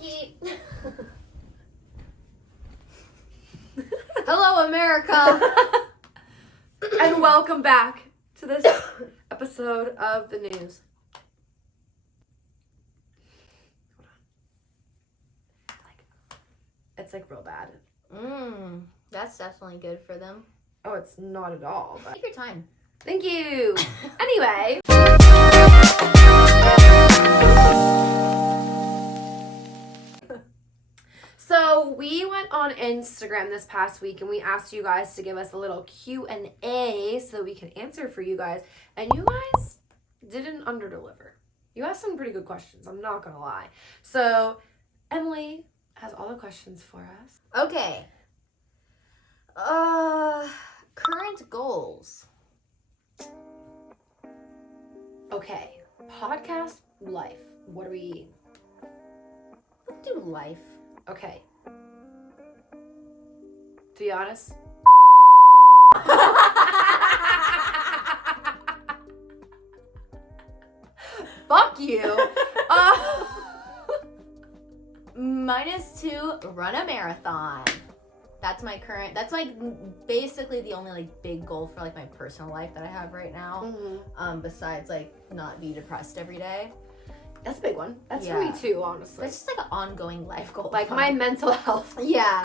Monkey. Hello, America. And welcome back to this episode of the news. It's like real bad. That's definitely good for them. Oh, it's not at all. But... Take your time. Thank you. Anyway. So we went on Instagram this past week and we asked you guys to give us a little Q&A so we can answer for you guys. And you guys didn't underdeliver. You asked some pretty good questions, I'm not going to lie. So Emily has all the questions for us. Okay. Current goals. Okay. Podcast life. What do we... Let's do life. Okay. To be honest... Fuck you! -2, run a marathon. That's my current, that's like basically the only like big goal for like my personal life that I have right now. Besides like not be depressed every day. That's a big one. That's for me too, honestly. It's just like an ongoing life goal. Like my mental health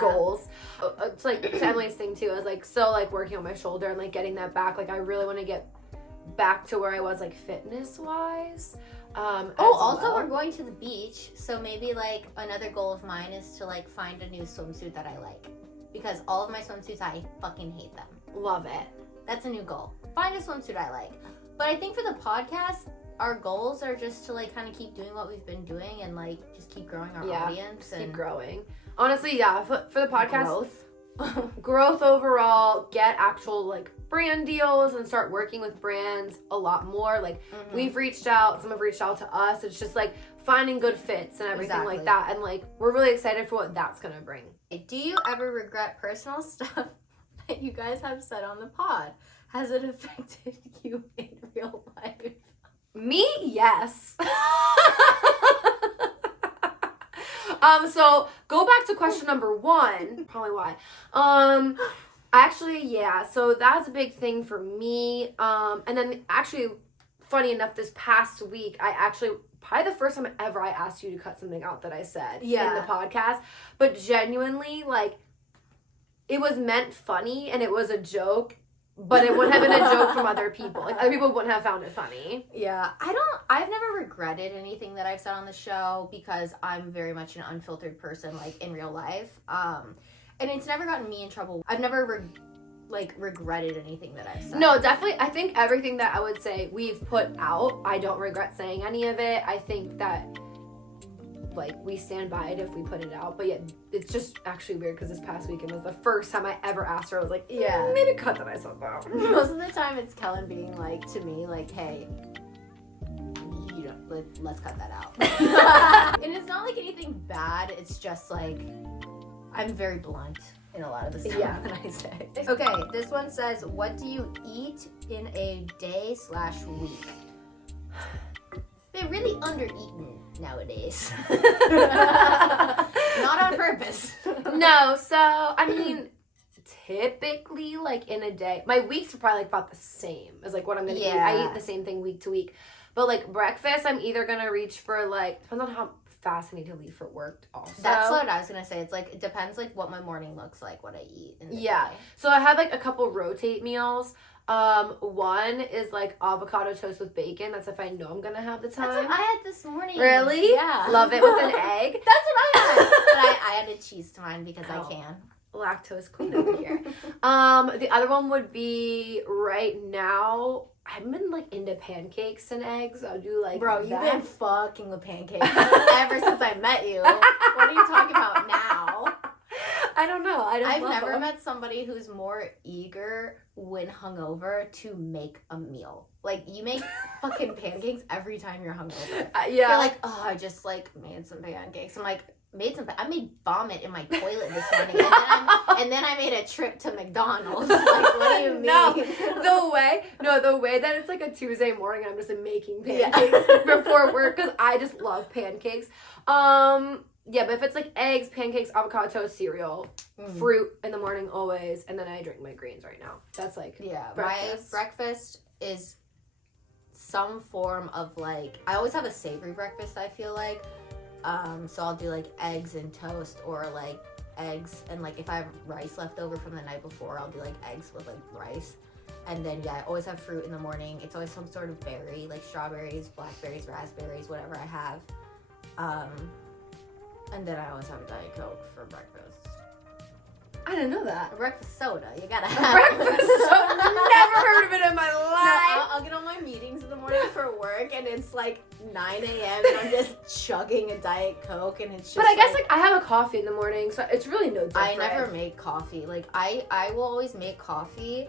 goals. It's like to Emily's thing too. I was like so like working on my shoulder and like getting that back. Like I really want to get back to where I was like fitness wise. Also we're going to the beach, so maybe like another goal of mine is to like find a new swimsuit that I like. Because all of my swimsuits, I fucking hate them. Love it. That's a new goal. Find a swimsuit I like. But I think for the podcast, our goals are just to like kind of keep doing what we've been doing and like just keep growing our audience. And keep growing. Honestly, yeah, for the podcast, growth overall, get actual like brand deals and start working with brands a lot more. Like we've reached out, some have reached out to us. It's just like finding good fits and everything like that. And like we're really excited for what that's gonna bring. Do you ever regret personal stuff that you guys have said on the pod? Has it affected you in real life? Me, yes. So go back to question number 1. Probably why. Actually, yeah. So that's a big thing for me. And then actually, funny enough, this past week, probably the first time ever I asked you to cut something out that I said in the podcast. But genuinely, like, it was meant funny and it was a joke. But it wouldn't have been a joke from other people. Like, other people wouldn't have found it funny. Yeah. I've never regretted anything that I've said on the show because I'm very much an unfiltered person, like, in real life. And it's never gotten me in trouble. I've never, regretted anything that I've said. No, definitely. I think everything that I would say we've put out, I don't regret saying any of it. I think that... like we stand by it if we put it out, but yeah, it's just actually weird because this past weekend was the first time I ever asked her. I was like, maybe cut that I said that. Most of the time it's Kellen being like to me like, hey, let's cut that out. And it's not like anything bad, it's just like I'm very blunt in a lot of the stuff that I say. Okay, this one says, what do you eat in a day/week? They're really under-eaten nowadays. Not on purpose. No, so, I mean, typically, like, in a day, my weeks are probably, like, about the same as, like, what I'm going to eat. I eat the same thing week to week. But, like, breakfast, I'm either going to reach for, like, depends on how fast I need to leave for work also. That's what I was going to say. It's, like, it depends, like, what my morning looks like, what I eat in the day. So I have, like, a couple rotate meals. One is like avocado toast with bacon. That's if I know I'm gonna have the time. That's what I had this morning. Really? Yeah. Love it with an egg. That's what I had. But I added cheese to mine because I can. Lactose queen over here. The other one would be right now. I've been like into pancakes and eggs. I'll do like Bro, you've been fucking with pancakes ever since I met you. What are you talking about now? I don't know. I've never met somebody who's more eager when hungover to make a meal. Like, you make fucking pancakes every time you're hungover. You're like, oh, I just, like, made some pancakes. I'm like, I made vomit in my toilet this morning. And then I made a trip to McDonald's. Like, what do you mean? The way that it's, like, a Tuesday morning and I'm just making pancakes before work because I just love pancakes. Yeah, but if it's like eggs, pancakes, avocado toast, cereal, fruit in the morning always, and then I drink my greens right now. That's like breakfast. My breakfast is some form of like, I always have a savory breakfast, I feel like. So I'll do like eggs and toast, or like eggs and like if I have rice left over from the night before, I'll do like eggs with like rice. And then I always have fruit in the morning. It's always some sort of berry, like strawberries, blackberries, raspberries, whatever I have. And then I always have a Diet Coke for breakfast. I didn't know that. A breakfast soda. You gotta have breakfast soda. Never heard of it in my life. No, I'll get on my meetings in the morning for work, and it's like 9 a.m. and I'm just chugging a Diet Coke, and it's just. But I guess like I have a coffee in the morning, so it's really no different. I never make coffee. Like I will always make coffee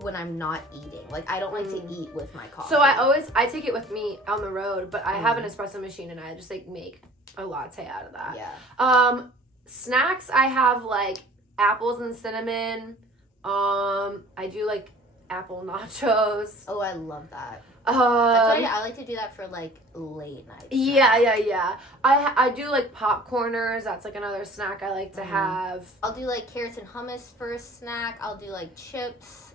when I'm not eating. Like I don't like to eat with my coffee. So I take it with me on the road, but I have an espresso machine, and I just like make a latte out of that. Yeah. Snacks, I have like apples and cinnamon. I do like apple nachos. Oh, I love that. That's what I like to do that for like late night. Yeah. I do like popcorners. That's like another snack I like to have. I'll do like carrots and hummus for a snack. I'll do like chips.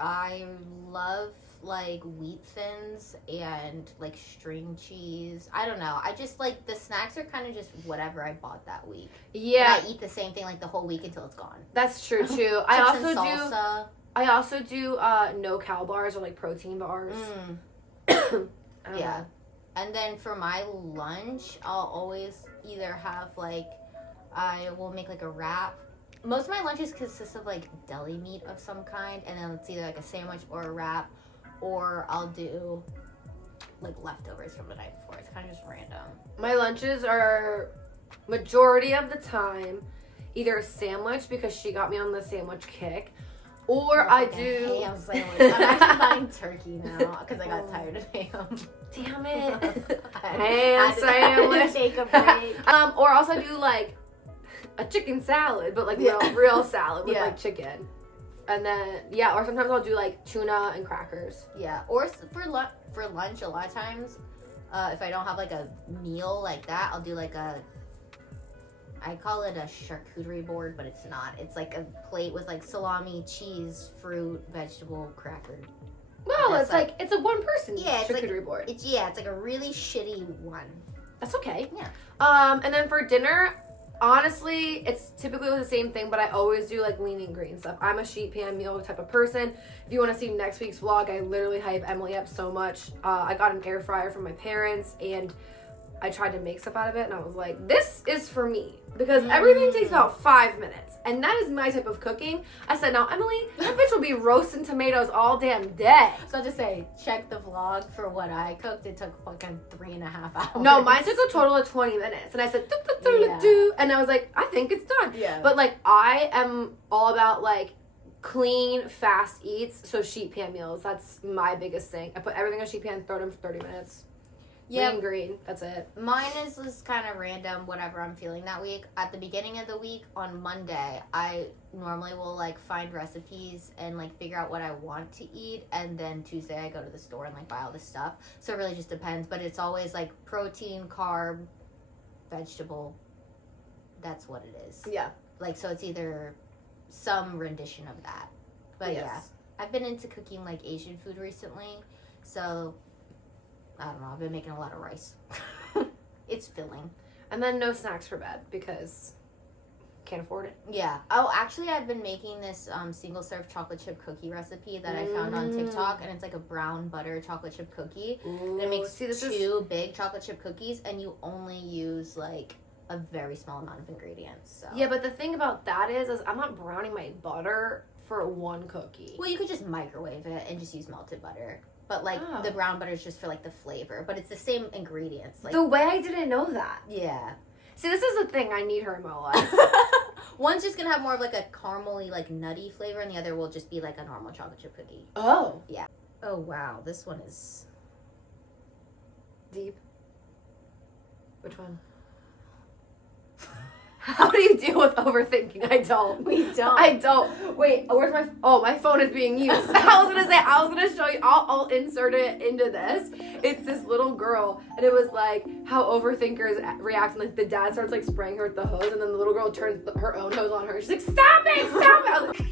I love like wheat thins and like string cheese. I don't know. I just like the snacks are kind of just whatever I bought that week. Yeah. And I eat the same thing like the whole week until it's gone. That's true too. I also do no cal bars or like protein bars. Yeah. And then for my lunch, I'll always either have like, I will make like a wrap. Most of my lunches consist of like deli meat of some kind, and then it's either like a sandwich or a wrap, or I'll do like leftovers from the night before. It's kind of just random. My lunches are majority of the time either a sandwich, because she got me on the sandwich kick, or I do ham sandwich. I'm actually buying turkey now because I got tired of ham. Damn it. Ham sandwich. Take a break. Or also do like a chicken salad, but like real salad with like chicken. And then or sometimes I'll do like tuna and crackers. Yeah, or for lunch a lot of times, if I don't have like a meal like that, I'll do like I call it a charcuterie board, but it's not. It's like a plate with like salami, cheese, fruit, vegetable, cracker. Well, it's like it's a one person charcuterie board. It's like a really shitty one. That's okay. Yeah. And then for dinner, honestly, it's typically the same thing, but I always do like lean and green stuff. I'm a sheet pan meal type of person. If you want to see next week's vlog, I literally hype Emily up so much. I got an air fryer from my parents, and I tried to make stuff out of it, and I was like, this is for me, because everything takes about 5 minutes, and that is my type of cooking. I said, now Emily, that bitch will be roasting tomatoes all damn day. So I'll just say, check the vlog for what I cooked. It took fucking 3.5 hours. No, mine took a total of 20 minutes, and I said, and I was like, I think it's done. Yeah. But like, I am all about like clean, fast eats, so sheet pan meals. That's my biggest thing. I put everything in a sheet pan, throw it in for 30 minutes. Yeah, green. That's it. Mine is kind of random, whatever I'm feeling that week. At the beginning of the week, on Monday, I normally will like find recipes and like figure out what I want to eat, and then Tuesday I go to the store and like buy all this stuff. So it really just depends, but it's always like protein, carb, vegetable. That's what it is. Yeah. Like, so it's either some rendition of that. But yeah, I've been into cooking like Asian food recently, so I don't know. I've been making a lot of rice. It's filling. And then no snacks for bed because can't afford it. Yeah. Oh, actually, I've been making this single serve chocolate chip cookie recipe that I found on TikTok, and it's like a brown butter chocolate chip cookie. And it makes two big chocolate chip cookies, and you only use like a very small amount of ingredients. So. Yeah, but the thing about that is I'm not browning my butter for one cookie. Well, you could just microwave it and just use melted butter. But, like, the brown butter is just for, like, the flavor. But it's the same ingredients. Like, the way I didn't know that. Yeah. See, this is the thing. I need her in my life. One's just going to have more of, like, a caramely, like, nutty flavor. And the other will just be, like, a normal chocolate chip cookie. Oh. Yeah. Oh, wow. This one is deep. Which one? How do you deal with overthinking? I don't. We don't. I don't. Wait, where's my... Oh, my phone is being used. I was going to show you. I'll insert it into this. It's this little girl, and it was like how overthinkers react, and like the dad starts like spraying her with the hose, and then the little girl turns her own hose on her. She's like, stop it, stop it. I was like,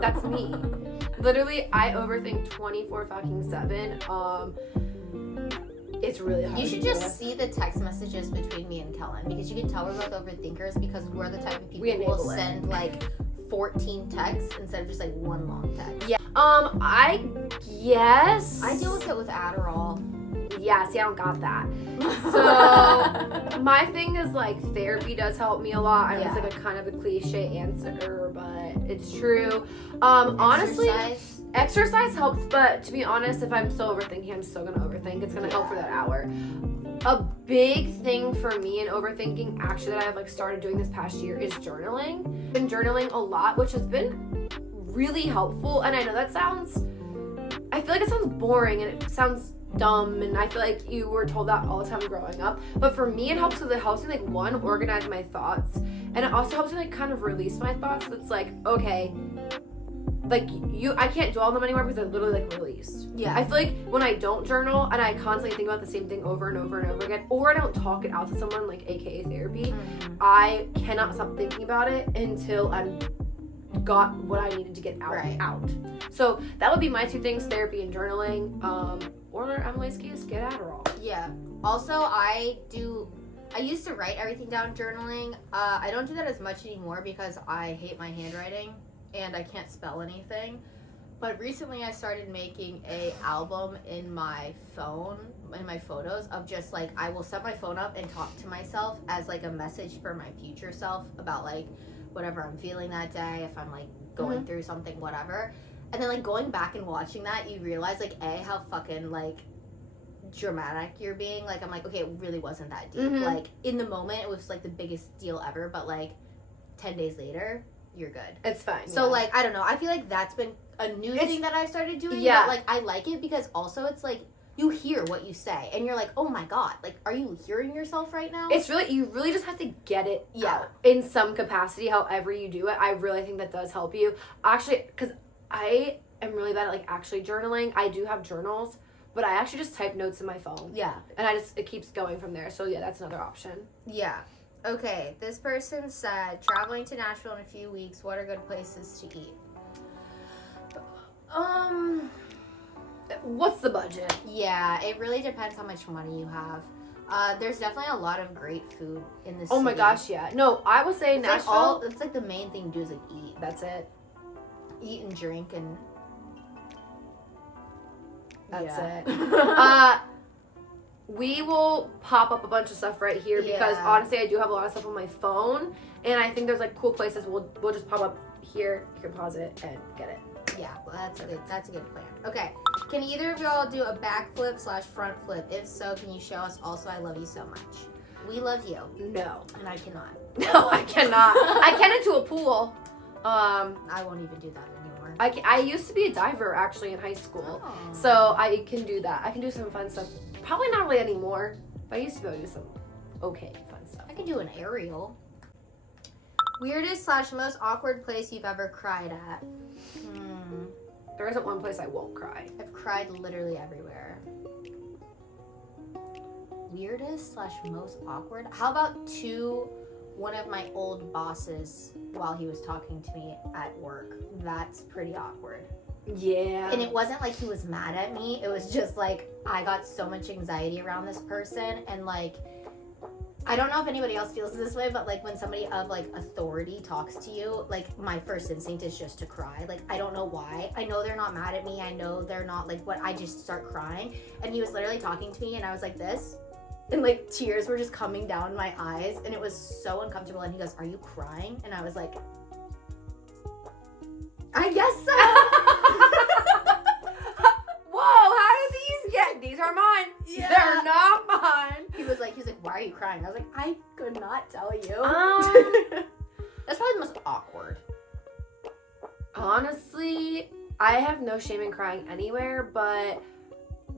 that's me. Literally, I overthink 24/7. It's really hard. You should just see the text messages between me and Kellen, because you can tell we're both overthinkers, because we're the type of people who will send like 14 texts instead of just like one long text. Yeah. I guess I deal with it with Adderall. Yeah, see, I don't got that. So my thing is like therapy does help me a lot. I know it's like a kind of a cliche answer, but it's true. Honestly, exercise helps, but to be honest, if I'm still overthinking, I'm still gonna overthink. It's gonna help for that hour. A big thing for me in overthinking, actually, that I've like started doing this past year is journaling. I've been journaling a lot, which has been really helpful. And I know that I feel like it sounds boring and it sounds dumb, and I feel like you were told that all the time growing up, but for me it helps because it helps me like one, organize my thoughts, and it also helps me like kind of release my thoughts. It's like, okay, like I can't dwell on them anymore because they're literally like released. I feel like when I don't journal and I constantly think about the same thing over and over and over again, or I don't talk it out to someone, like aka therapy, I cannot stop thinking about it until I'm got what I needed to get out. So that would be my two things: therapy and journaling. Or Emily's case, get Adderall. Yeah. Also, I used to write everything down journaling. I don't do that as much anymore because I hate my handwriting and I can't spell anything. But recently I started making a album in my phone, in my photos, of just like, I will set my phone up and talk to myself as like a message for my future self about like whatever I'm feeling that day, if I'm like going through something, whatever. And then like going back and watching that, you realize like how fucking like dramatic you're being. Like I'm like, okay, it really wasn't that deep. Like in the moment it was like the biggest deal ever, but like 10 days later you're good. It's fine. So like I don't know, I feel like that's been a new thing that I've started doing. But like I like it because also it's like you hear what you say and you're like, oh my god, like are you hearing yourself right now? It's really, you really just have to get it out in some capacity, however you do it. I really think that does help you. Actually, because I am really bad at like actually journaling. I do have journals, but I actually just type notes in my phone. Yeah. And it keeps going from there. So yeah, that's another option. Yeah. Okay, this person said, traveling to Nashville in a few weeks, what are good places to eat? What's the budget? Yeah, it really depends how much money you have. There's definitely a lot of great food in this city. Oh my gosh, yeah. No, I would say Nashville. It's like the main thing to do is like eat. That's it. Eat and drink and that's it. We will pop up a bunch of stuff right here because honestly I do have a lot of stuff on my phone, and I think there's like cool places we'll just pop up here. You can pause it and get it. Yeah, well, that's a good plan. Okay, can either of y'all do a backflip / front flip? If so, can you show us? Also, I love you so much. We love you. No. And I cannot. No, I cannot. I can into a pool. I won't even do that anymore. I used to be a diver actually in high school, so I can do that. I can do some fun stuff. Probably not really anymore, but I used to be able to do some fun stuff. I can do an aerial. Weirdest / most awkward place you've ever cried at? There isn't one place I won't cry. I've cried literally everywhere. Weirdest / most awkward? How about one of my old bosses while he was talking to me at work? That's pretty awkward. Yeah. And it wasn't like he was mad at me. It was just like I got so much anxiety around this person, and like I don't know if anybody else feels this way, but like when somebody of like authority talks to you, like my first instinct is just to cry. Like I don't know why. I know they're not mad at me. I know they're not like what. I just start crying. And he was literally talking to me, and I was like this, and like tears were just coming down my eyes, and it was so uncomfortable. And he goes, "Are you crying?" And I was like, "I guess so." Whoa! How did these get? These are mine. Yeah. They're not mine. He was like, "Why are you crying?" I was like, "I could not tell you." That's probably the most awkward. Honestly, I have no shame in crying anywhere, but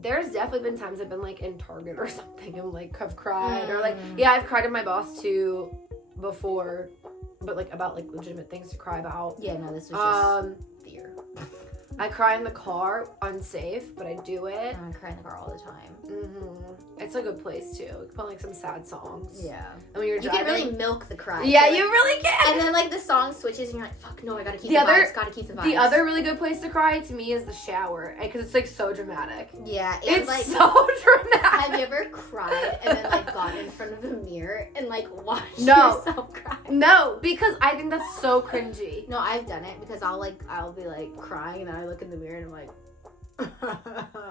there's definitely been times I've been like in Target or something and like have cried or like, yeah, I've cried at my boss too before, but like about like legitimate things to cry about. Yeah, no, this was just fear. I cry in the car, unsafe, but I do it. I cry in the car all the time. It's a good place too. You can put like some sad songs. Yeah. And when you're driving, you can really milk the cry. Yeah, like, you really can. And then like the song switches and you're like, fuck no, I gotta keep the vibes. Gotta keep the vibes. The other really good place to cry to me is the shower, because it's like so dramatic. Yeah, and it's like so dramatic. Have you ever cried and then like got in front of a mirror and like watched yourself cry? No, because I think that's so cringy. No, I've done it because I'll be like crying and then I look in the mirror and I'm like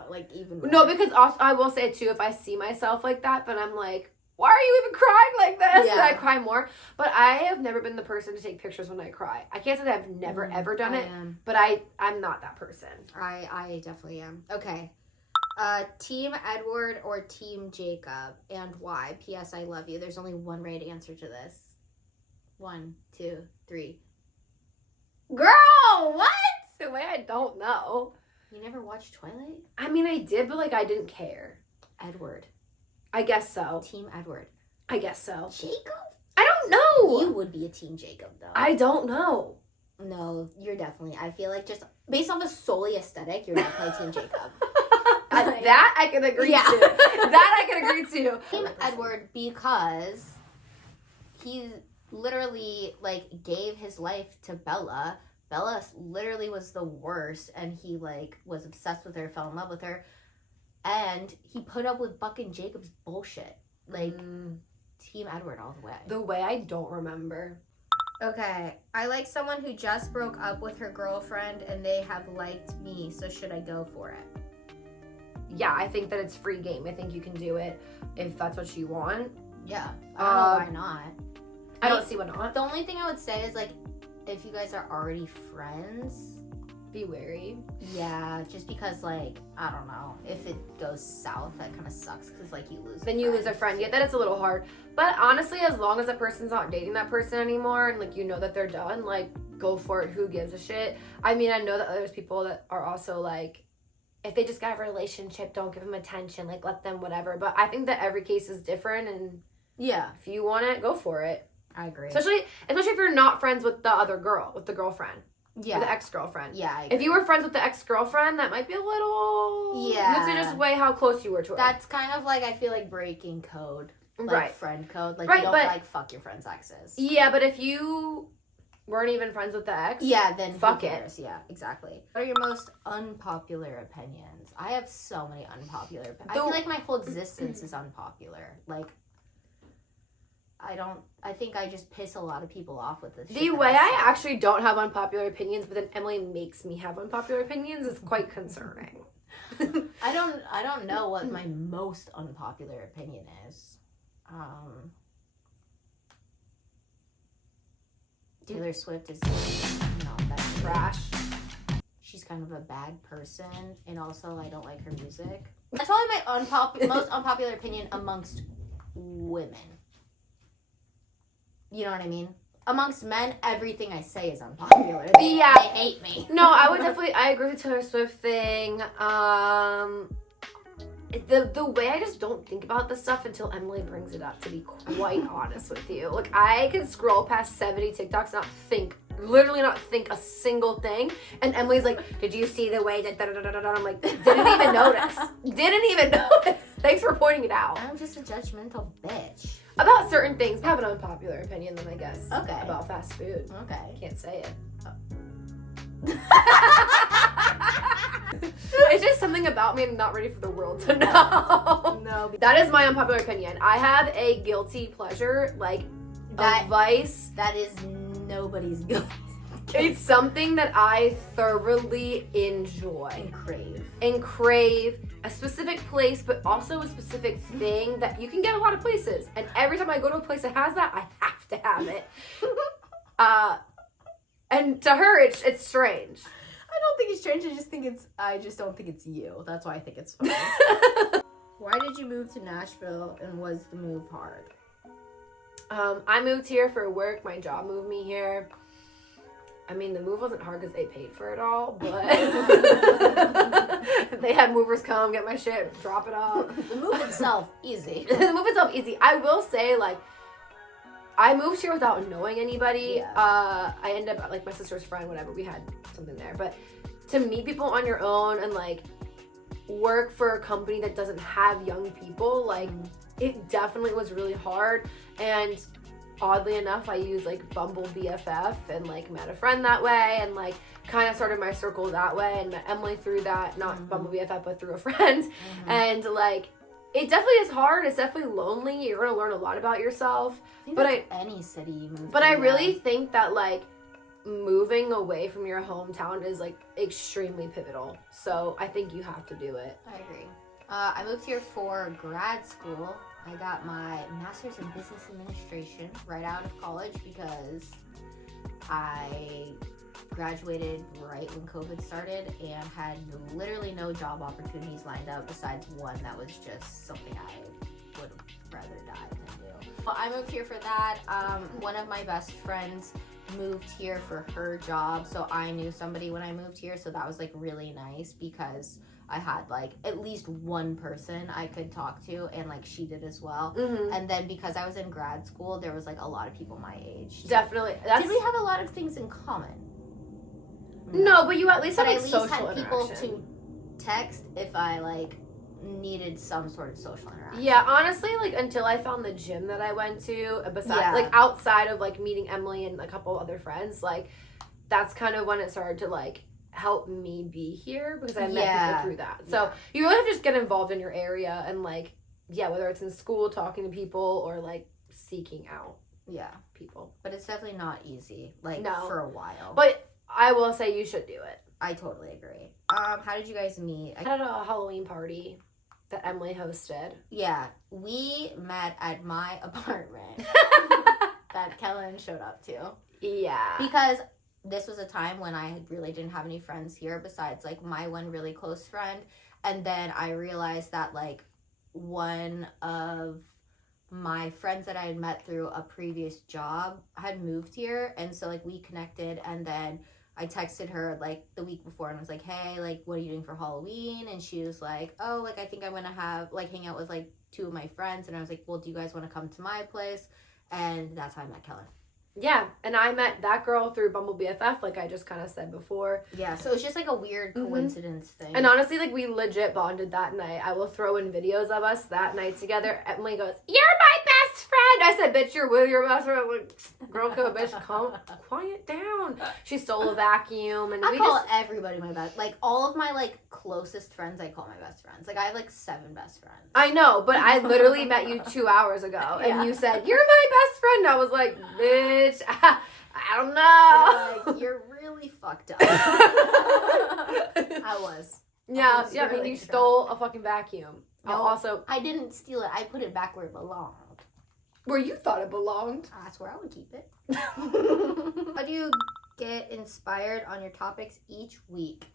like even more. No, because also I will say too, if I see myself like that, then I'm like, why are you even crying like this? Yeah. Then I cry more. But I have never been the person to take pictures when I cry. I can't say that I've never ever done it, but I'm not that person. I definitely am. Okay. Team Edward or Team Jacob, and why? P.S. I love you. There's only one right answer to this. 1, 2, 3. Girl, what? The way I don't know. You never watched Twilight? I mean, I did, but like I didn't care. Edward. I guess so. Team Edward. I guess so. Jacob? I don't know. You would be a Team Jacob, though. I don't know. No, you're definitely. I feel like just based off of solely aesthetic, you're definitely Team Jacob. That I can agree to. That I can agree to. Team Edward, because he literally like gave his life to Bella. Bella literally was the worst, and he like was obsessed with her, fell in love with her, and he put up with fucking Jacob's bullshit. Like Team Edward all the way. The way I don't remember. Okay, I like someone who just broke up with her girlfriend and they have liked me, so should I go for it? Yeah, I think that it's free game. I think you can do it if that's what you want. Yeah, I don't know why not. I don't see why not. The only thing I would say is like, if you guys are already friends, be wary. Yeah, just because like, I don't know, if it goes south, that kind of sucks because like you lose. Then you lose a friend. Yeah, that it's a little hard. But honestly, as long as that person's not dating that person anymore and like you know that they're done, like go for it. Who gives a shit? I mean, I know that there's people that are also like, if they just got a relationship, don't give them attention. Like let them whatever. But I think that every case is different, and yeah, if you want it, go for it. I agree. Especially if you're not friends with the other girl, with the girlfriend. Yeah. Or the ex-girlfriend. Yeah, I agree. If you were friends with the ex-girlfriend, that might be a little... Yeah. You have to just weigh how close you were to her. That's kind of like, I feel like breaking code. Like right. Friend code. Like right, you don't like fuck your friend's exes. Yeah, but if you weren't even friends with the ex... Yeah, then fuck it. Yeah, exactly. What are your most unpopular opinions? I have so many unpopular opinions. I feel like my whole existence is unpopular. Like... I think I just piss a lot of people off with this. The way I actually don't have unpopular opinions, but then Emily makes me have unpopular opinions is quite concerning. I don't know what my most unpopular opinion is. Taylor Swift is not that trash. She's kind of a bad person, and also I don't like her music. That's probably my most unpopular opinion amongst women. You know what I mean? Amongst men, everything I say is unpopular. They hate me. No, I agree with the Taylor Swift thing. The way I just don't think about this stuff until Emily brings it up, to be quite honest with you. Like, I could scroll past 70 TikToks, literally not think a single thing. And Emily's like, did you see the way that da-da-da-da-da? I'm like, didn't even notice. Didn't even notice. Thanks for pointing it out. I'm just a judgmental bitch. About certain things. I have an unpopular opinion then, I guess. Okay. About fast food. Okay. Can't say it. It's just something about me I'm not ready for the world to know. No. That is my unpopular opinion. I have a guilty pleasure, like a vice. That is nobody's guilty. It's something that I thoroughly enjoy. And crave. A specific place, but also a specific thing that you can get a lot of places. And every time I go to a place that has that, I have to have it. And to her, it's strange. I don't think it's strange. I just don't think it's you. That's why I think it's funny. Why did you move to Nashville, and was the move hard? I moved here for work. My job moved me here. I mean, the move wasn't hard because they paid for it all, but they had movers come, get my shit, drop it off. The move itself, easy. The move itself, easy. I will say, like, I moved here without knowing anybody. Yeah. I ended up, like, my sister's friend, whatever, we had something there. But to meet people on your own and, like, work for a company that doesn't have young people, like, it definitely was really hard. And oddly enough, I used, like, Bumble BFF and, like, met a friend that way and, like, kind of started my circle that way and met Emily through that, not Bumble BFF, but through a friend. And, like, it definitely is hard. It's definitely lonely. You're going to learn a lot about yourself. Any city you move But to, I really think that, like, moving away from your hometown is, like, extremely pivotal. So I think you have to do it. I agree. I moved here for grad school. I got my master's in business administration right out of college because I graduated right when COVID started and had literally no job opportunities lined up besides one that was just something I would rather die than do. Well, I moved here for that. One of my best friends moved here for her job, so I knew somebody when I moved here, so that was like really nice because I had like at least one person I could talk to, and like she did as well. And then because I was in grad school, there was like a lot of people my age. Definitely. Did we have a lot of things in common? No, but you at least had like at least social had people interaction. to text if I like needed some sort of social interaction. Yeah, honestly, like until I found the gym that I went to, besides like outside of like meeting Emily and a couple other friends, like that's kind of when it started to like help me be here because I met people through that. So you really have to just get involved in your area and like, whether it's in school, talking to people, or like seeking out people. But it's definitely not easy, like for a while. But I will say you should do it. I totally agree. How did you guys meet? I had a Halloween party that Emily hosted. Yeah, we met at my apartment that Kellen showed up to. Yeah. Because this was a time when I really didn't have any friends here besides like my one really close friend. And then I realized that like one of my friends that I had met through a previous job had moved here. And so like we connected, and then I texted her like the week before and was like, hey, like what are you doing for Halloween? And she was like, oh, like I think I'm gonna have like hang out with like two of my friends. And I was like, well, do you guys want to come to my place? And that's how I met Kellen. Yeah, and I met that girl through Bumble BFF, like I just kind of said before. Yeah, so it's just like a weird coincidence thing. And honestly, like we legit bonded that night. I will throw in videos of us that night together. Emily goes, "You're my best friend." I said, "Bitch, you're with your best friend." I'm like, girl, go, bitch, calm, quiet down. She stole a vacuum, and I call everybody my best. Like all of my like closest friends, I call my best friends. Like I have like 7 best friends. I know, but I literally met you 2 hours ago, and you said you're my best friend. I was like, bitch. I don't know. You're really fucked up. I was. Yeah, I mean, you stole a fucking vacuum. No, I didn't steal it. I put it back where it belonged. Where you thought it belonged. That's where I would keep it. How do you get inspired on your topics each week?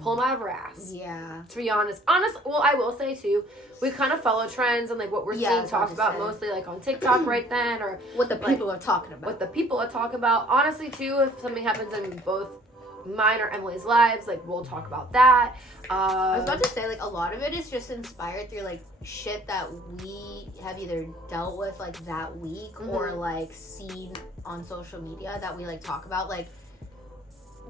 Pull them out of our ass. Yeah. To be honest. Well, I will say too, we kind of follow trends and like what we're seeing talked about mostly like on TikTok right then, or what the people are talking about. What the people are talking about. Honestly too, if something happens in both mine or Emily's lives, like we'll talk about that. I was about to say like a lot of it is just inspired through like shit that we have either dealt with like that week or like seen on social media that we like talk about. Like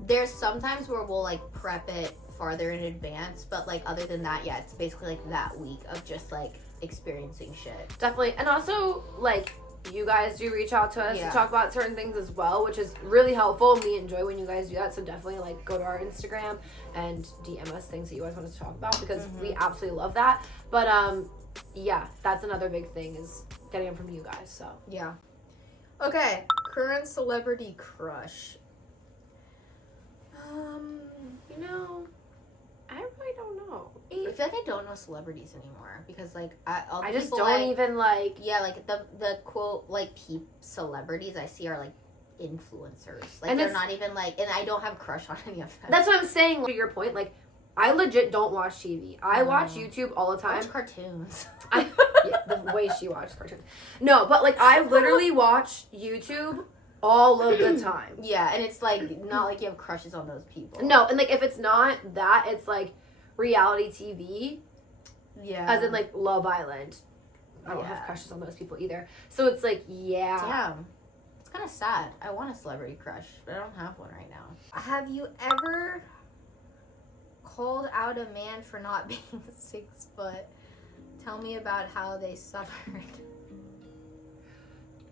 there's sometimes where we'll like prep it farther in advance, but like other than that, it's basically like that week of just like experiencing shit. Definitely. And also like you guys do reach out to us to talk about certain things as well, which is really helpful. We enjoy when you guys do that, so definitely like go to our Instagram and DM us things that you guys want us to talk about because we absolutely love that. But that's another big thing is getting them from you guys. So okay, current celebrity crush. You know, I really don't know. I feel like I don't know celebrities anymore because like I just don't even like like the quote like peep celebrities I see are like influencers, like and they're not even like, and I don't have a crush on any of them. That's what I'm saying. To your point, like I legit don't watch TV. I watch YouTube all the time. I watch cartoons. The way she watches cartoons. No, but like I literally watch YouTube all of the time. Yeah, and it's like not like you have crushes on those people. No, and like if it's not that, it's like reality TV. Yeah. As in like Love Island. I don't have crushes on those people either. So it's like, yeah. Damn. It's kind of sad. I want a celebrity crush, but I don't have one right now. Have you ever called out a man for not being 6 foot? Tell me about how they suffered.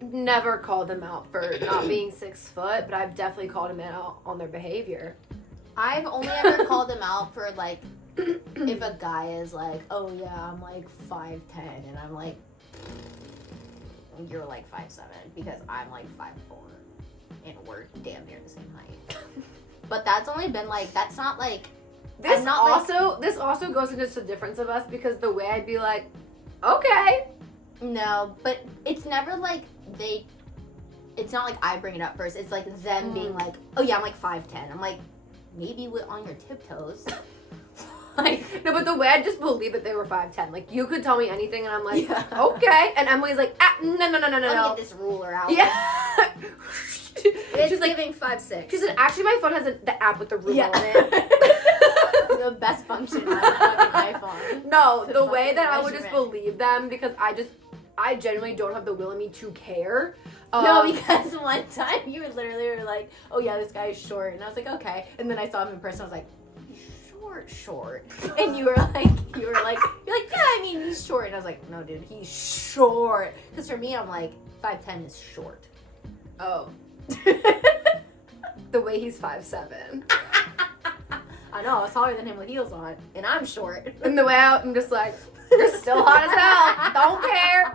Never called them out for not being 6 foot, but I've definitely called them out on their behavior. I've only ever called them out for like if a guy is like, oh yeah, I'm like 5'10", and I'm like, you're like 5'7", because I'm like 5'4", and we're damn near the same height. But that's only been like, that's not like. This also goes into the difference of us, because the way I'd be like, okay. No, but it's never like it's not like I bring it up first. It's like them being like, oh yeah, I'm like 5'10". I'm like, maybe on your tiptoes. Like, no, but the way I just believe that they were 5'10". Like, you could tell me anything and I'm like, okay. And Emily's like, no. Let me get this ruler out. Yeah. She's like giving 5'6". She said, actually, my phone has the app with the ruler on it. The best function on the fucking iPhone. No, the way that I would just believe them, because I genuinely don't have the will in me to care. No, because one time you were like, oh yeah, this guy is short. And I was like, okay. And then I saw him in person. I was like, he's short. And you were like, yeah, I mean, he's short. And I was like, no, dude, he's short. Because for me, I'm like, 5'10" is short. Oh. The way he's 5'7". I know, I was taller than him with heels on. And I'm short. And the way I'm just like, you're still hot as hell. Don't care.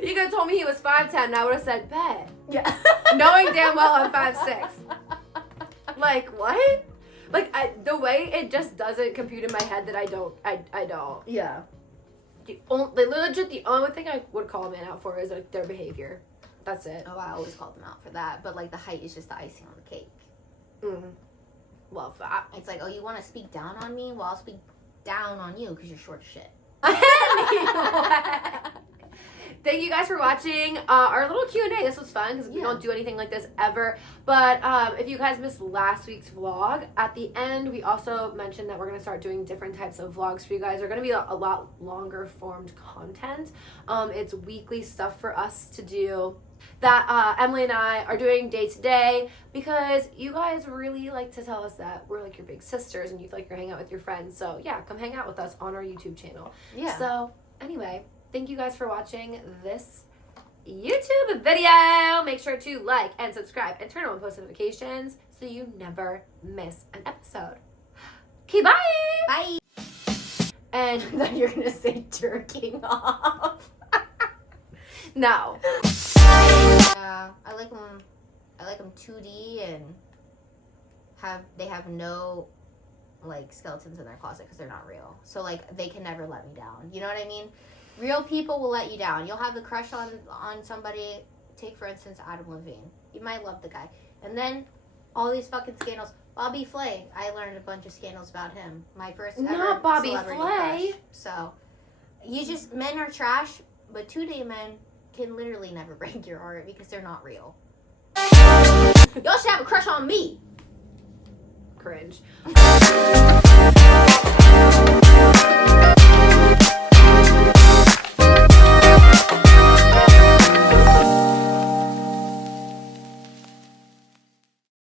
You could have told me he was 5'10", and I would have said, bet. Yeah. Knowing damn well I'm 5'6". Like, what? Like, the way it just doesn't compute in my head that I don't. Yeah. The only thing I would call a man out for is like their behavior. That's it. Oh, I always called them out for that. But like the height is just the icing on the cake. Love that. It's like, oh, you want to speak down on me? Well, I'll speak down on you because you're short as shit. Thank you guys for watching our little Q&A. This was fun because we don't do anything like this ever. But if you guys missed last week's vlog, at the end we also mentioned that we're going to start doing different types of vlogs for you guys. They're going to be a lot longer formed content. It's weekly stuff for us to do that Emily and I are doing day to day, because you guys really like to tell us that we're like your big sisters and you like you're hanging out with your friends. So yeah, come hang out with us on our YouTube channel. Yeah. So anyway, thank you guys for watching this YouTube video. Make sure to like and subscribe and turn on post notifications so you never miss an episode. Okay, bye! Bye! And then you're going to say jerking off. No. Yeah, I like them 2D and they have no like skeletons in their closet because they're not real. So like they can never let me down. You know what I mean? Real people will let you down. You'll have the crush on somebody. Take for instance Adam Levine. You might love the guy, and then all these fucking scandals. Bobby Flay. I learned a bunch of scandals about him. My first ever not Bobby celebrity Flay. crush. So men are trash, but 2D men can literally never break your heart because they're not real. Y'all should have a crush on me. Cringe.